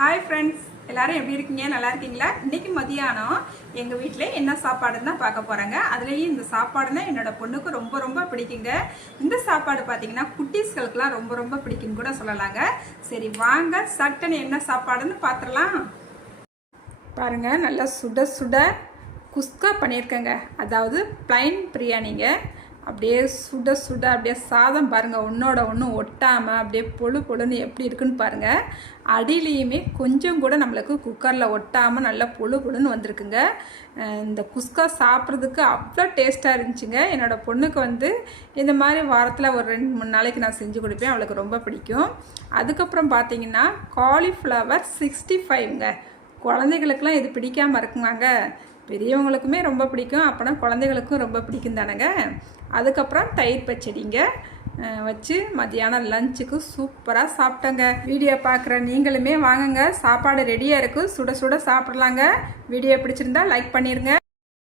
Hi friends, எல்லாரும் எப்படி இருக்கீங்க? நல்லா இருக்கீங்களா? இன்னைக்கு மதியானம் எங்கள் வீட்டில் என்ன சாப்பாடுன்னு தான் பார்க்க போகிறாங்க. அதுலேயும் இந்த சாப்பாடுனா என்னோட பொண்ணுக்கு ரொம்ப ரொம்ப பிடிக்குங்க. இந்த சாப்பாடு பார்த்தீங்கன்னா குட்டீஸ்களுக்கெல்லாம் ரொம்ப ரொம்ப பிடிக்குன்னு கூட சொல்லலாங்க. சரி வாங்க, சட்டுன்னு என்ன சாப்பாடுன்னு பார்த்துடலாம். பாருங்கள், நல்லா சுட சுட குஸ்கா பண்ணியிருக்கேங்க. அதாவது பிளைன் பிரியாணிங்க. அப்படியே சுட சுட அப்படியே சாதம் பாருங்கள், ஒன்றோட ஒன்று ஒட்டாமல் அப்படியே பொழு பொழுன்னு எப்படி இருக்குன்னு பாருங்கள். அடியிலையுமே கொஞ்சம் கூட நம்மளுக்கு குக்கரில் ஒட்டாமல் நல்லா பொழு பொழுன்னு வந்திருக்குங்க. இந்த குஸ்கா சாப்பிட்றதுக்கு அவ்வளோ டேஸ்ட்டாக இருந்துச்சுங்க. என்னோடய பொண்ணுக்கு இந்த மாதிரி வாரத்தில் ஒரு 2-3 நாளைக்கு நான் செஞ்சு கொடுப்பேன். அவளுக்கு ரொம்ப பிடிக்கும். அதுக்கப்புறம் பார்த்தீங்கன்னா காலிஃப்ளவர் 65ங்க. குழந்தைகளுக்கெல்லாம் இது பிடிக்காமல் இருக்குமாங்க? பெரியவங்களுக்குமே ரொம்ப பிடிக்கும், அப்போனா குழந்தைகளுக்கும் ரொம்ப பிடிக்கும் தானேங்க. அதுக்கப்புறம் தயிர் பச்சடிங்க வச்சு மதியானம் லஞ்சுக்கு சூப்பராக சாப்பிட்டேங்க. வீடியோ பார்க்குற நீங்களுமே வாங்குங்க, சாப்பாடு ரெடியாக இருக்குது, சுட சுட சாப்பிட்லாங்க. வீடியோ பிடிச்சிருந்தா லைக் பண்ணிடுங்க.